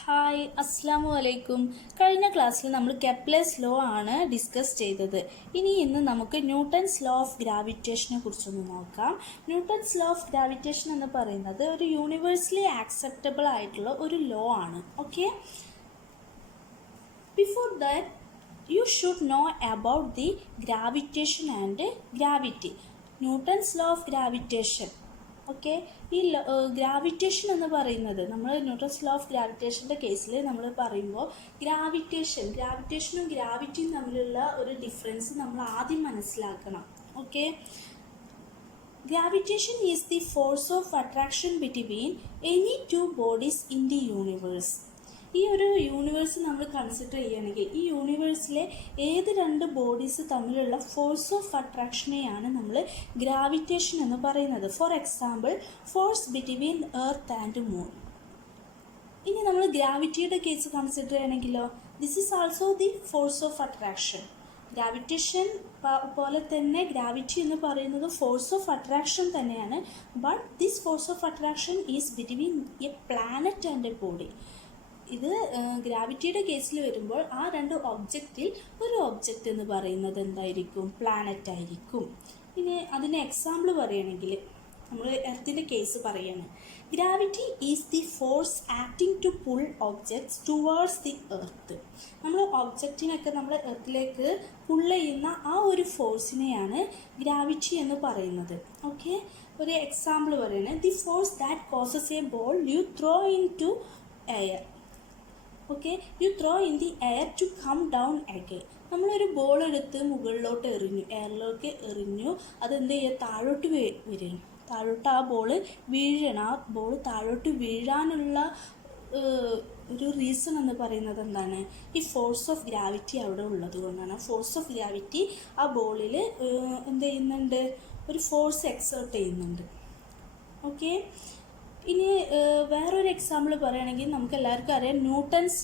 Hi അസ്സാം വലൈക്കും. കഴിഞ്ഞ ക്ലാസ്സിൽ നമ്മൾ കെപ്ലേഴ്സ് ലോ ആണ് ഡിസ്കസ് ചെയ്തത്. ഇന്ന് നമുക്ക് ന്യൂട്ടൺസ് ലോ ഓഫ് ഗ്രാവിറ്റേഷനെ കുറിച്ചൊന്ന് നോക്കാം. ന്യൂട്ടൺസ് ലോ ഓഫ് ഗ്രാവിറ്റേഷൻ എന്ന് പറയുന്നത് ഒരു യൂണിവേഴ്സലി ആക്സെപ്റ്റബിൾ ആയിട്ടുള്ള ഒരു ലോ ആണ്. Okay, before that you should know about the gravitation and gravity. Newton's law of gravitation. Okay, ഈ ഗ്രാവിറ്റേഷൻ എന്ന് പറയുന്നത് നമ്മൾ ന്യൂട്ടൺസ് ലോ ഓഫ് ഗ്രാവിറ്റേഷൻ്റെ കേസിൽ നമ്മൾ പറയുമ്പോൾ ഗ്രാവിറ്റേഷനും ഗ്രാവിറ്റിയും തമ്മിലുള്ള ഒരു ഡിഫറൻസ് നമ്മൾ ആദ്യം മനസ്സിലാക്കണം. Okay, gravitation is the force of attraction between any two bodies in the universe. ഈ ഒരു യൂണിവേഴ്സ് നമ്മൾ കൺസിഡർ ചെയ്യുകയാണെങ്കിൽ ഈ യൂണിവേഴ്സിലെ ഏത് രണ്ട് ബോഡീസ് തമ്മിലുള്ള ഫോഴ്സ് ഓഫ് അട്രാക്ഷനെയാണ് നമ്മൾ ഗ്രാവിറ്റേഷൻ എന്ന് പറയുന്നത്. For example, force between earth and moon. ഇനി നമ്മൾ ഗ്രാവിറ്റിയുടെ കേസ് കൺസിഡർ ചെയ്യുകയാണെങ്കിലോ, this is also the force of attraction. Gravitation പോലെ തന്നെ ഗ്രാവിറ്റി എന്ന് പറയുന്നത് ഫോഴ്സ് ഓഫ് അട്രാക്ഷൻ തന്നെയാണ്. But this force of attraction is between a planet and a body. ഇത് ഗ്രാവിറ്റിയുടെ കേസിൽ വരുമ്പോൾ ആ രണ്ട് ഒബ്ജക്റ്റിൽ ഒരു ഒബ്ജക്റ്റ് എന്ന് പറയുന്നത് എന്തായിരിക്കും? പ്ലാനറ്റ് ആയിരിക്കും. ഇനി അതിന് എക്സാമ്പിൾ പറയുകയാണെങ്കിൽ നമ്മൾ എർത്തിൻ്റെ കേസ് പറയുകയാണ്. Gravity is the force acting to pull objects towards the earth. നമ്മൾ ഒബ്ജക്റ്റിനൊക്കെ നമ്മൾ എർത്തിലേക്ക് പുൾ ചെയ്യുന്ന ആ ഒരു ഫോഴ്സിനെയാണ് ഗ്രാവിറ്റി എന്ന് പറയുന്നത്. ഓക്കെ, ഒരു എക്സാമ്പിൾ പറയുകയാണ്. The force that causes a ball you throw into air. Okay, you throw in the air to come down again. നമ്മളൊരു ബോൾ എടുത്ത് മുകളിലോട്ട് എറിഞ്ഞു, എയറിലേക്ക് എറിഞ്ഞു, അതെന്ത് ചെയ്യുക? താഴോട്ട് വരും. താഴോട്ട് ആ ബോൾ വീഴണം. ആ ബോൾ താഴോട്ട് വീഴാനുള്ള ഒരു റീസൺ എന്ന് പറയുന്നത് എന്താണ്? ഈ ഫോഴ്സ് ഓഫ് ഗ്രാവിറ്റി അവിടെ ഉള്ളത് കൊണ്ടാണ്. ഫോഴ്സ് ഓഫ് ഗ്രാവിറ്റി ആ ബോളിൽ എന്ത് ചെയ്യുന്നുണ്ട്? ഒരു ഫോഴ്സ് എക്സേർട്ട് ചെയ്യുന്നുണ്ട്. ഓക്കെ, ഇനി വേറൊരു എക്സാമ്പിൾ പറയുകയാണെങ്കിൽ നമുക്ക് എല്ലാവർക്കും അറിയാം ന്യൂട്ടൺസ്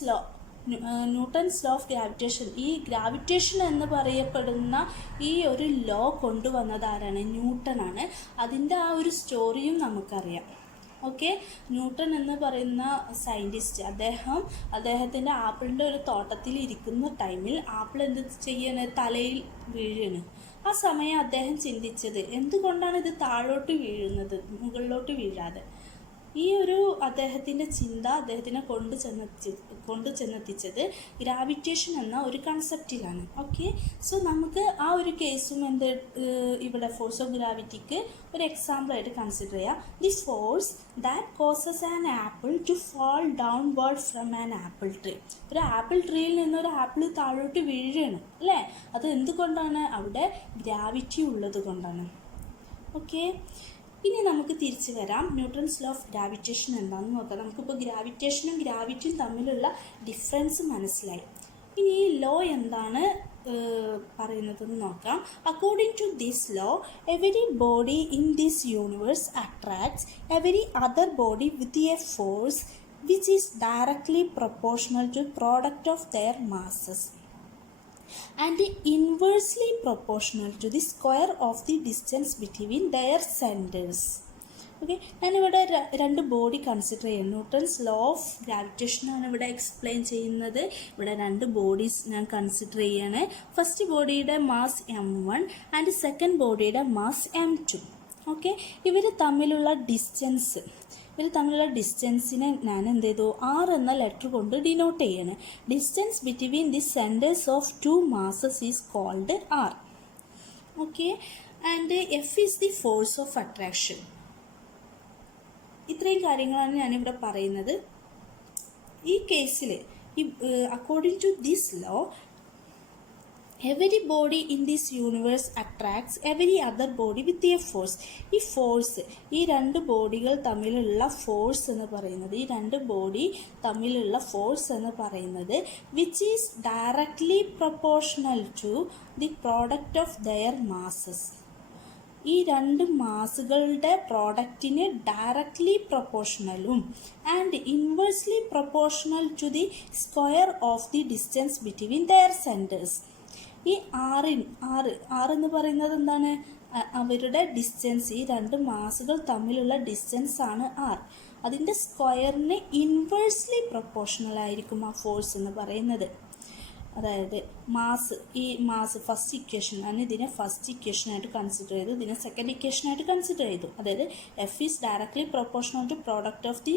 ലോ ഓഫ് ഗ്രാവിറ്റേഷൻ. ഈ ഗ്രാവിറ്റേഷൻ എന്ന് പറയപ്പെടുന്ന ഈ ഒരു ലോ കൊണ്ടുവന്നത് ആരാണ്? ന്യൂട്ടൺ ആണ്. അതിൻ്റെ ആ ഒരു സ്റ്റോറിയും നമുക്കറിയാം. ഓക്കെ, ന്യൂട്ടൺ എന്ന് പറയുന്ന സയൻറ്റിസ്റ്റ്, അദ്ദേഹത്തിൻ്റെ ആപ്പിളിൻ്റെ ഒരു തോട്ടത്തിൽ ഇരിക്കുന്ന ടൈമിൽ ആപ്പിൾ എന്ത് ചെയ്യാണ്? തലയിൽ വീഴാണ്. ആ സമയം അദ്ദേഹം ചിന്തിച്ചത്, എന്തുകൊണ്ടാണ് ഇത് താഴോട്ട് വീഴുന്നത്, മുകളിലോട്ട് വീഴാതെ? ഈ ഒരു അദ്ദേഹത്തിൻ്റെ ചിന്ത അദ്ദേഹത്തിനെ കൊണ്ടുചെന്നെത്തിച്ചത് ഗ്രാവിറ്റേഷൻ എന്ന ഒരു കൺസെപ്റ്റിലാണ്. ഓക്കെ, സോ നമുക്ക് ആ ഒരു കേസും ഇവിടെ ഫോഴ്സ് ഓഫ് ഗ്രാവിറ്റിക്ക് ഒരു എക്സാമ്പിളായിട്ട് കൺസിഡർ ചെയ്യാം. The force that causes an apple to fall downward from an apple tree. ഒരു ആപ്പിൾ ട്രീയിൽ നിന്ന് ഒരു ആപ്പിൾ താഴോട്ട് വീഴുകയാണ് അല്ലേ? അത് എന്തുകൊണ്ടാണ്? അവിടെ ഗ്രാവിറ്റി ഉള്ളത് കൊണ്ടാണ്. ഓക്കെ, ഇനി നമുക്ക് തിരിച്ചു വരാം. ന്യൂട്ടൺസ് ലോ ഓഫ് ഗ്രാവിറ്റേഷൻ എന്താണെന്ന് നോക്കാം. നമുക്കിപ്പോൾ ഗ്രാവിറ്റേഷനും ഗ്രാവിറ്റിയും തമ്മിലുള്ള ഡിഫറൻസ് മനസ്സിലായി. ഇനി ഈ ലോ എന്താണ് പറയുന്നതെന്ന് നോക്കാം. According to this law, every body in this universe attracts every other body with a force which is directly proportional to product of their masses and inversely proportional to the square of the distance between their centers. Okay, ഞാനിവിടെ രണ്ട് body consider ചെയ്യുന്നു. Newton's law of ഗ്രാവിറ്റേഷനാണ് ഇവിടെ explain ചെയ്യുന്നത്. ഇവിടെ രണ്ട് bodies ഞാൻ consider ചെയ്യാണ്. First ബോഡിയുടെ മാസ് m1 ആൻഡ് സെക്കൻഡ് ബോഡിയുടെ മാസ് m2. ഓക്കെ, ഇവർ തമ്മിലുള്ള ഡിസ്റ്റൻസിനെ ഞാൻ എന്ത് ചെയ്തു? R എന്ന ലെറ്റർ കൊണ്ട് ഡിനോട്ട് ചെയ്യാണ്. Distance between the centres of two masses is called R. Okay, and F is the force of attraction. ഇത്രയും കാര്യങ്ങളാണ് ഞാനിവിടെ പറയുന്നത്. ഈ കേസിൽ according to this law, every body in this universe attracts every other body with a force. ഈ force, ഈ രണ്ട് ബോഡികൾ തമ്മിലുള്ള ഫോഴ്സ് എന്ന് പറയുന്നത് which is directly proportional to the product of their masses. ഈ രണ്ട് മാസുകളുടെ പ്രോഡക്റ്റിന് ഡയറക്ട്ലി പ്രൊപ്പോർഷണലും and inversely proportional to the square of the distance between their centres. ഈ ആർ എന്ന് പറയുന്നത് എന്താണ്? അവരുടെ ഡിസ്റ്റൻസ്, ഈ രണ്ട് മാസുകൾ തമ്മിലുള്ള ഡിസ്റ്റൻസ് ആണ് ആർ. അതിൻ്റെ സ്ക്വയറിന് ഇൻവേഴ്സ്ലി പ്രൊപ്പോർഷണൽ ആയിരിക്കും ആ ഫോഴ്സ് എന്ന് പറയുന്നത്. അതായത് ഈ മാസ് ഫസ്റ്റ് ഇക്വേഷൻ ആണ്, ഇതിനെ ഫസ്റ്റ് ഇക്വേഷനായിട്ട് കൺസിഡർ ചെയ്തു, ഇതിനെ സെക്കൻഡ് ഇക്വേഷനായിട്ട് കൺസിഡർ ചെയ്തു. അതായത് F is directly proportional to product of the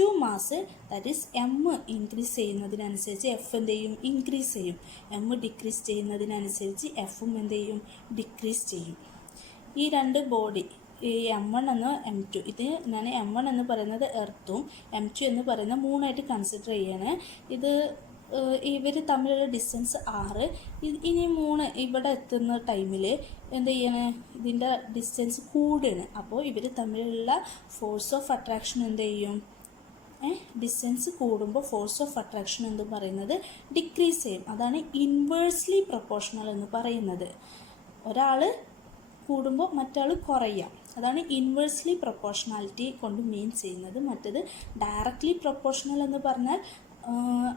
two mass, that is M increase ചെയ്യുന്നതിനനുസരിച്ച് എഫ് എന്ത് ചെയ്യും, ഇൻക്രീസ് ചെയ്യും. എം ഡിക്രീസ് ചെയ്യുന്നതിനനുസരിച്ച് എഫും എന്ത് ചെയ്യും, ഡിക്രീസ് ചെയ്യും. ഈ രണ്ട് ബോഡി, ഈ M1 എന്ന M2, ഇത് ഞാൻ M1 എന്ന് പറയുന്നത് എർത്തും M2 എന്ന് പറയുന്ന മൂണായിട്ട് കൺസിഡർ ചെയ്യാണ്. ഇവർ തമ്മിലുള്ള ഡിസ്റ്റൻസ് 6. ഇനി 3 ഇവിടെ എത്തുന്ന ടൈമിൽ എന്ത് ചെയ്യണേ, ഇതിൻ്റെ ഡിസ്റ്റൻസ് കൂടുകയാണ്. അപ്പോൾ ഇവർ തമ്മിലുള്ള ഫോഴ്സ് ഓഫ് അട്രാക്ഷൻ എന്ത് ചെയ്യും, ഡിസ്റ്റൻസ് കൂടുമ്പോൾ ഫോഴ്സ് ഓഫ് അട്രാക്ഷൻ എന്ന് പറയുന്നത് ഡിക്രീസ് ചെയ്യും. അതാണ് ഇൻവേഴ്സ്ലി പ്രൊപ്പോർഷണൽ എന്ന് പറയുന്നത്. ഒരാൾ കൂടുമ്പോൾ മറ്റാൾ കുറയാം. അതാണ് ഇൻവേഴ്സ്ലി പ്രൊപ്പോർഷണാലിറ്റി കൊണ്ട് മീൻ ചെയ്യുന്നത്. മറ്റത് ഡയറക്റ്റ്ലി പ്രൊപ്പോർഷണൽ എന്ന് പറഞ്ഞാൽ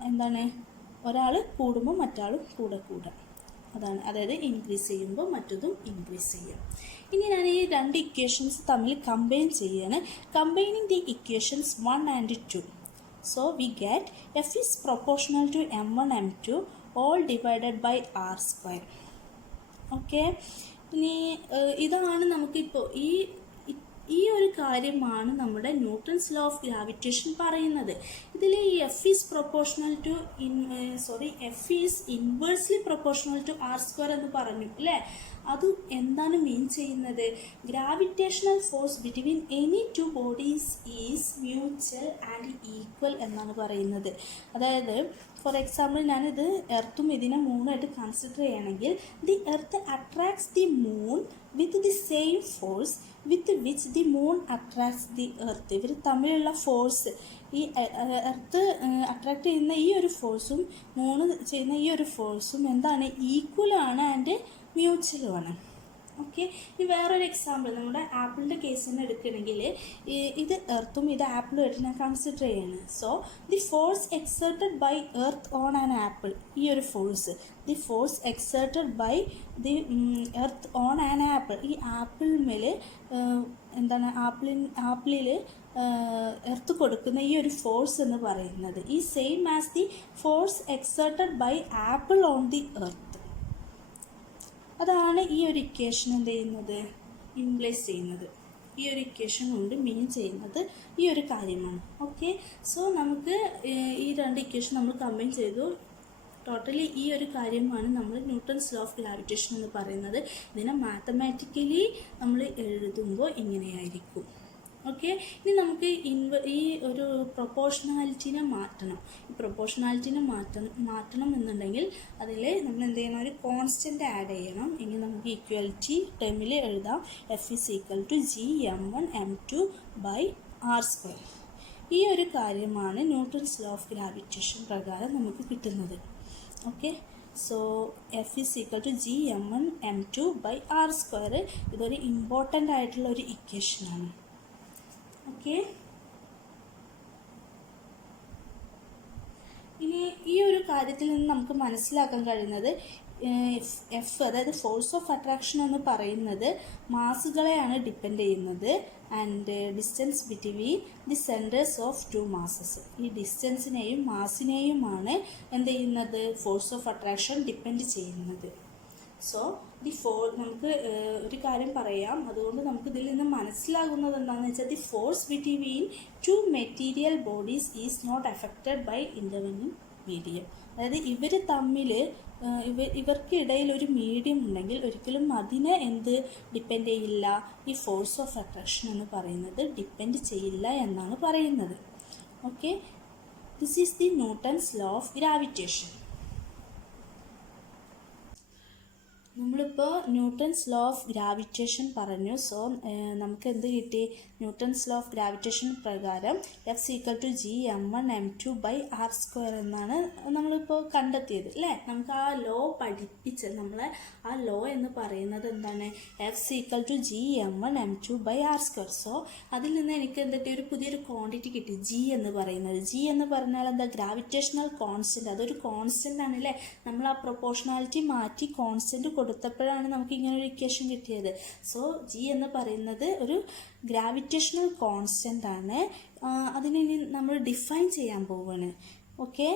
എന്താണ്, ഒരാൾ കൂടുമ്പോൾ മറ്റാളും കൂടെ അതാണ്. അതായത് ഇൻക്രീസ് ചെയ്യുമ്പോൾ മറ്റതും ഇൻക്രീസ് ചെയ്യും. ഇനി ഞാൻ ഈ രണ്ട് ഇക്വേഷൻസ് തമ്മിൽ കമ്പൈൻ ചെയ്യാണ്. Combining the equations 1 and 2. So we get F is proportional to M1 M2 all divided by R². ഓക്കെ, ഇനി ഇതാണ് നമുക്കിപ്പോൾ ഈ ഒരു കാര്യമാണ് നമ്മുടെ ന്യൂട്ടൺസ് ലോ ഓഫ് ഗ്രാവിറ്റേഷൻ പറയുന്നത്. ഇതിൽ ഈ F is inversely proportional to R² എന്ന് പറഞ്ഞു അല്ലേ. അത് എന്താണ് മീൻ ചെയ്യുന്നത്, gravitational force between any two bodies is mutual and equal എന്നാണ് പറയുന്നത്. അതായത് ഫോർ എക്സാമ്പിൾ ഞാനിത് എർത്തും ഇതിനെ മൂണായിട്ട് കൺസിഡർ ചെയ്യണമെങ്കിൽ the earth attracts the moon with the same force with which the moon attracts the earth. ഇവർ തമ്മിലുള്ള ഫോഴ്സ്, ഈ എർത്ത് അട്രാക്ട് ചെയ്യുന്ന ഈ ഒരു ഫോഴ്സും മൂണ് ചെയ്യുന്ന ഈ ഒരു ഫോഴ്സും എന്താണ്, ഈക്വലാണ് ആൻഡ് മ്യൂച്വലുമാണ്. ഓക്കെ, ഇനി വേറൊരു എക്സാമ്പിൾ നമ്മുടെ ആപ്പിളിൻ്റെ കേസ് തന്നെ എടുക്കുകയാണെങ്കിൽ ഇത് എർത്തും ഇത് ആപ്പിളുമായിട്ട് ഞാൻ കൺസിഡർ ചെയ്യാണ്. So the force exerted by earth on an apple, ഈ ഒരു the force exerted by the earth on an apple, ഈ ആപ്പിളിന്മേൽ എന്താണ്, ആപ്പിളിൽ എർത്ത് കൊടുക്കുന്ന ഈ ഒരു ഫോഴ്സ് എന്ന് പറയുന്നത് ഈ same as the force exerted by apple on the earth. അതാണ് ഈ ഒരു ഇക്വേഷൻ എന്ത് ചെയ്യുന്നത്, ഇംപ്ലൈസ് ചെയ്യുന്നത്. ഈ ഒരു ഇക്വേഷൻ കൊണ്ട് മീൻ ചെയ്യുന്നത് ഈ ഒരു കാര്യമാണ്. ഓക്കെ, സോ നമുക്ക് ഈ രണ്ട് ഇക്വേഷൻ നമ്മൾ കമ്പൈൻ ചെയ്തു. ടോട്ടലി ഈ ഒരു കാര്യമാണ് നമ്മൾ ന്യൂട്ടൺസ് ലോ ഓഫ് ഗ്രാവിറ്റേഷൻ എന്ന് പറയുന്നത്. ഇതിനെ മാത്തമാറ്റിക്കലി നമ്മൾ എഴുതുമ്പോൾ ഇങ്ങനെയായിരിക്കും. ഓക്കെ, ഇനി നമുക്ക് ഈ ഒരു പ്രൊപ്പോർഷണാലിറ്റിനെ മാറ്റണം. ഈ പ്രൊപ്പോർഷണാലിറ്റിനെ മാറ്റണം എന്നുണ്ടെങ്കിൽ അതിൽ നമ്മൾ എന്ത് ചെയ്യണം, ഒരു കോൺസ്റ്റൻ്റ് ആഡ് ചെയ്യണം. എങ്കിൽ നമുക്ക് ഈക്വാലിറ്റി ടേമിൽ എഴുതാം F is equal to Gm1 M2 by R². ഈ ഒരു കാര്യമാണ് ന്യൂട്ടൺസ് ലോ ഓഫ് ഗ്രാവിറ്റേഷൻ പ്രകാരം നമുക്ക് കിട്ടുന്നത്. Okay, so F is equal to Gm1 M2 by R². ഇതൊരു ഇമ്പോർട്ടൻ്റ് ആയിട്ടുള്ള ഒരു ഇക്വേഷനാണ്. ഓക്കെ, ഇനി ഈ ഒരു കാര്യത്തിൽ നിന്ന് നമുക്ക് മനസ്സിലാക്കാൻ കഴിയുന്നത് എഫ്, അതായത് ഫോഴ്സ് ഓഫ് അട്രാക്ഷൻ എന്ന് പറയുന്നത് മാസുകളെയാണ് ഡിപ്പെൻഡ് ചെയ്യുന്നത് and distance between the centres of two masses. ഈ ഡിസ്റ്റൻസിനെയും മാസിനെയുമാണ് എന്ത് ചെയ്യുന്നത്, ഫോഴ്സ് ഓഫ് അട്രാക്ഷൻ ഡിപ്പെൻഡ് ചെയ്യുന്നത്. സോ നമുക്ക് ഒരു കാര്യം പറയാം, അതുകൊണ്ട് നമുക്ക് ഇതിൽ നിന്ന് മനസ്സിലാകുന്നത് എന്താണെന്ന് വെച്ചാൽ the force between two material bodies is not affected by intervening medium. അതായത് ഇവർ തമ്മിൽ ഇവർക്കിടയിൽ ഒരു മീഡിയം ഉണ്ടെങ്കിൽ ഒരിക്കലും അതിനെ ഡിപ്പെൻഡ് ചെയ്യില്ല, ഈ ഫോഴ്സ് ഓഫ് അട്രാക്ഷൻ എന്ന് പറയുന്നത് ഡിപ്പെൻഡ് ചെയ്യില്ല എന്നാണ് പറയുന്നത്. Okay, this is the Newton's law of gravitation. നമ്മളിപ്പോൾ ന്യൂട്ടൺസ് ലോ ഓഫ് ഗ്രാവിറ്റേഷൻ പറഞ്ഞു. സോ നമുക്ക് എന്ത് കിട്ടി, ന്യൂട്ടൺസ് ലോ ഓഫ് ഗ്രാവിറ്റേഷൻ പ്രകാരം F equal to Gm1 M2 by R² എന്നാണ് നമ്മളിപ്പോൾ കണ്ടെത്തിയത് അല്ലേ. നമുക്ക് ആ ലോ നമ്മളെ ആ ലോ എന്ന് പറയുന്നത് എന്താണ്, F equal to Gm1 M2 by R². So അതിൽ നിന്ന് എനിക്ക് ഒരു പുതിയൊരു ക്വാണ്ടിറ്റി കിട്ടി, G എന്ന് പറയുന്നത്. G എന്ന് പറഞ്ഞാൽ എന്താ, ഗ്രാവിറ്റേഷണൽ കോൺസ്റ്റൻറ്റ്. അതൊരു കോൺസ്റ്റൻ്റ് ആണ് അല്ലേ. നമ്മൾ ആ പ്രൊപ്പോർഷണാലിറ്റി മാറ്റി കോൺസ്റ്റൻറ്റ് കൊടുത്തപ്പോഴാണ് നമുക്ക് ഇങ്ങനെ ഒരു ഇക്വേഷൻ കിട്ടിയത്. സോ ജി എന്ന് പറയുന്നത് ഒരു ഗ്രാവിറ്റേഷണൽ കോൺസ്റ്റൻ്റ് ആണ്. അതിനെ നമ്മൾ ഡിഫൈൻ ചെയ്യാൻ പോവുകയാണ്. ഓക്കെ,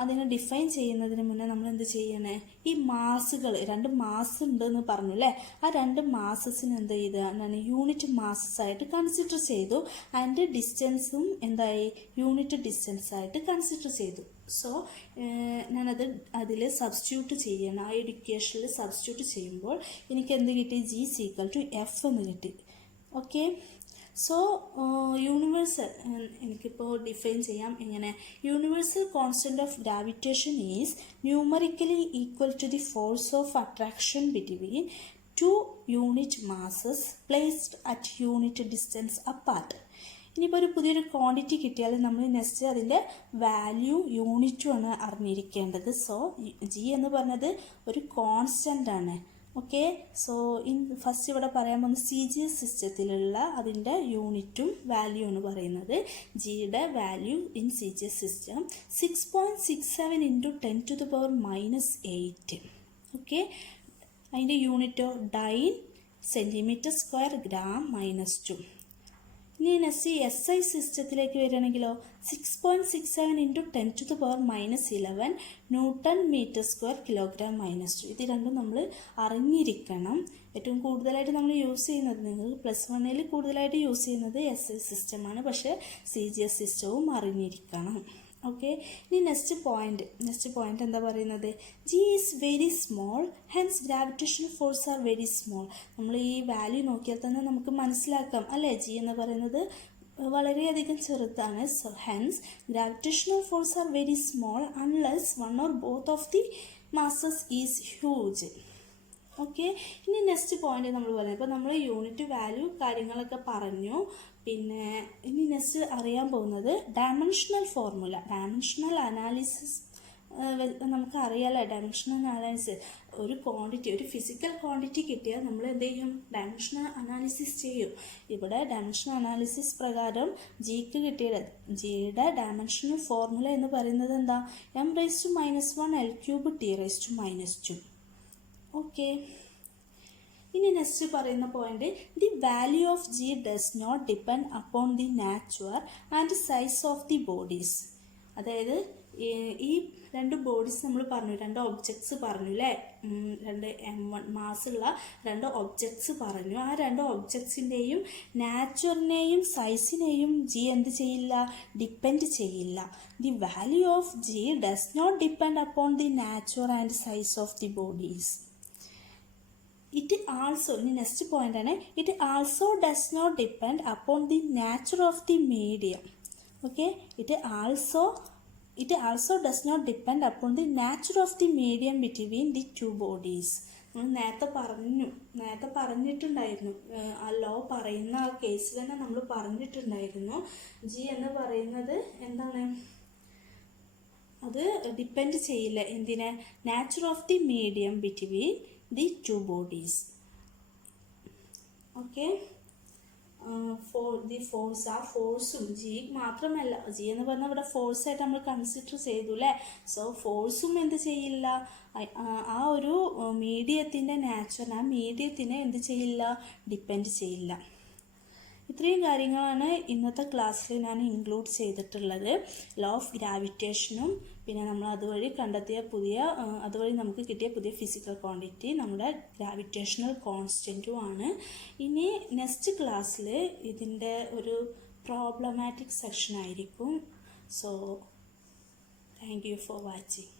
അതിനെ ഡിഫൈൻ ചെയ്യുന്നതിന് മുന്നേ നമ്മൾ എന്ത് ചെയ്യണേ, ഈ മാസുകൾ 2 മാസ് ഉണ്ടെന്ന് പറഞ്ഞു അല്ലേ, ആ 2 മാസസിന് എന്ത് ചെയ്ത് യൂണിറ്റ് മാസസ് ആയിട്ട് കൺസിഡർ ചെയ്തു. ആൻഡ് ഡിസ്റ്റൻസും എന്തായി യൂണിറ്റ് ഡിസ്റ്റൻസ് ആയിട്ട് കൺസിഡർ ചെയ്തു. സോ ഞാനത് അതിൽ സബ്സ്റ്റിറ്റ്യൂട്ട് ചെയ്യണം. ആ എഡ്യൂക്കേഷനിൽ സബ്സ്റ്റിറ്റ്യൂട്ട് ചെയ്യുമ്പോൾ എനിക്ക് എന്ത് കിട്ടി, ജി ഈക്വൽ ടു എഫ് എന്ന് കിട്ടി. ഓക്കെ, സോ യൂണിവേഴ്സൽ എനിക്കിപ്പോൾ ഡിഫൈൻ ചെയ്യാം എങ്ങനെ. Universal constant of gravitation is numerically equal to the force of attraction between 2 unit masses placed at unit distance apart. ഇനിയിപ്പോൾ ഒരു പുതിയൊരു ക്വാണ്ടിറ്റി കിട്ടിയാൽ നമ്മൾ നെക്സ്റ്റ് അതിൻ്റെ വാല്യൂ യൂണിറ്റും ആണ് അറിഞ്ഞിരിക്കേണ്ടത്. സോ ജി എന്ന് പറഞ്ഞത് ഒരു കോൺസ്റ്റൻ്റ് ആണ്. ഓക്കെ, സോ ഫസ്റ്റ് ഇവിടെ പറയാൻ പോകുന്ന സി ജി എസ് സിസ്റ്റത്തിലുള്ള അതിൻ്റെ യൂണിറ്റും വാല്യൂ ആണ് പറയുന്നത്. ജിയുടെ value in C G S system 6.67 × 10⁻⁻8. Okay, അതിൻ്റെ യൂണിറ്റോ ഡൈൻ സെൻറ്റിമീറ്റർ സ്ക്വയർ ഗ്രാം -2. ഇനി നെക്സ്റ്റ് എസ് ഐ സിസ്റ്റത്തിലേക്ക് വരികയാണെങ്കിലോ 6.67 × 10⁻11 ന്യൂട്ടൺ മീറ്റർ സ്ക്വയർ കിലോഗ്രാം -2. ഇത് രണ്ടും നമ്മൾ അറിഞ്ഞിരിക്കണം. ഏറ്റവും കൂടുതലായിട്ട് നമ്മൾ യൂസ് ചെയ്യുന്നത്, നിങ്ങൾ +1 കൂടുതലായിട്ട് യൂസ് ചെയ്യുന്നത് എസ് ഐ സിസ്റ്റമാണ്, പക്ഷേ സി ജി എസ് സിസ്റ്റവും അറിഞ്ഞിരിക്കണം. ഓക്കെ, ഇനി നെക്സ്റ്റ് പോയിന്റ് എന്താ പറയുന്നത്, G is very small hence gravitational force are very small. നമ്മൾ ഈ വാല്യൂ നോക്കിയാൽ തന്നെ നമുക്ക് മനസ്സിലാക്കാം അല്ലേ, ജി എന്ന് പറയുന്നത് വളരെയധികം ചെറുതാണ്. So hence gravitational force are very small unless one or both of the masses is huge. Okay, ഇനി നെക്സ്റ്റ് പോയിന്റ് നമ്മൾ പറയാം. ഇപ്പോൾ നമ്മൾ യൂണിറ്റ് വാല്യൂ കാര്യങ്ങളൊക്കെ പറഞ്ഞു. പിന്നെ ഇനി നെക്സ്റ്റ് അറിയാൻ പോകുന്നത് ഡയമെൻഷണൽ ഫോർമുല. ഡയമെൻഷണൽ അനാലിസിസ് നമുക്കറിയാലോ. ഡയമെൻഷണൽ അനാലിസിസ് ഒരു ക്വാണ്ടിറ്റി, ഒരു ഫിസിക്കൽ ക്വാണ്ടിറ്റി കിട്ടിയാൽ നമ്മൾ എന്ത് ചെയ്യും, ഡയമെൻഷണൽ അനാലിസിസ് ചെയ്യും. ഇവിടെ ഡയമെൻഷണൽ അനാലിസിസ് പ്രകാരം ജിക്ക് കിട്ടിയത്, ജിയുടെ ഡയമെൻഷണൽ ഫോർമുല എന്ന് പറയുന്നത് എന്താ, m⁻⁻1 L³ T⁻². ഓക്കെ, ഇനി നെക്സ്റ്റ് പറയുന്ന point, the value of G does not depend upon the nature and size of the bodies. അതായത് ഈ 2 ബോഡീസ് നമ്മൾ പറഞ്ഞു, 2 ഒബ്ജക്ട്സ് പറഞ്ഞു അല്ലേ, 2 m1 മാസുള്ള 2 ഒബ്ജക്ട്സ് പറഞ്ഞു. ആ 2 ഒബ്ജക്ട്സിൻ്റെയും നാച്ചുറിനെയും സൈസിനെയും ജി എന്ത് ചെയ്യില്ല, ഡിപ്പെൻഡ് ചെയ്യില്ല. The value of G does not depend upon the nature and size of the bodies. It also, ഇനി നെക്സ്റ്റ് പോയിന്റ് ആണ്, it also does not depend upon the nature of the medium. Okay, it also does not depend upon the nature of the medium between the 2 bodies. നമ്മൾ നേരത്തെ പറഞ്ഞിട്ടുണ്ടായിരുന്നു, ആ law പറയുന്ന ആ കേസിൽ തന്നെ നമ്മൾ പറഞ്ഞിട്ടുണ്ടായിരുന്നു. ജി എന്ന് പറയുന്നത് എന്താണ്, അത് ഡിപ്പെൻഡ് ചെയ്യില്ല എന്തിനെ, nature of the medium between the 2 bodies. Okay, the force, ആ ഫോഴ്സും ജി മാത്രമല്ല, ജി എന്ന് പറഞ്ഞാൽ ഇവിടെ ഫോഴ്സ് ആയിട്ട് നമ്മൾ കൺസിഡർ ചെയ്തു അല്ലേ. സോ ഫോഴ്സും എന്ത് ചെയ്യില്ല, ആ ഒരു മീഡിയത്തിൻ്റെ നാച്ചർ, ആ മീഡിയത്തിനെ എന്ത് ചെയ്യില്ല, ഡിപ്പെൻഡ് ചെയ്യില്ല. ഇത്രയും കാര്യങ്ങളാണ് ഇന്നത്തെ ക്ലാസ്സിൽ ഞാൻ ഇൻക്ലൂഡ് ചെയ്തിട്ടുള്ളത്. ലോ ഓഫ് ഗ്രാവിറ്റേഷനും പിന്നെ നമ്മൾ അതുവഴി നമുക്ക് കിട്ടിയ പുതിയ ഫിസിക്കൽ ക്വാണ്ടിറ്റി നമ്മുടെ ഗ്രാവിറ്റേഷണൽ കോൺസ്റ്റൻറ്റും ആണ്. ഇനി നെക്സ്റ്റ് ക്ലാസ്സിൽ ഇതിൻ്റെ ഒരു പ്രോബ്ലമാറ്റിക് സെക്ഷൻ ആയിരിക്കും. So thank you for watching.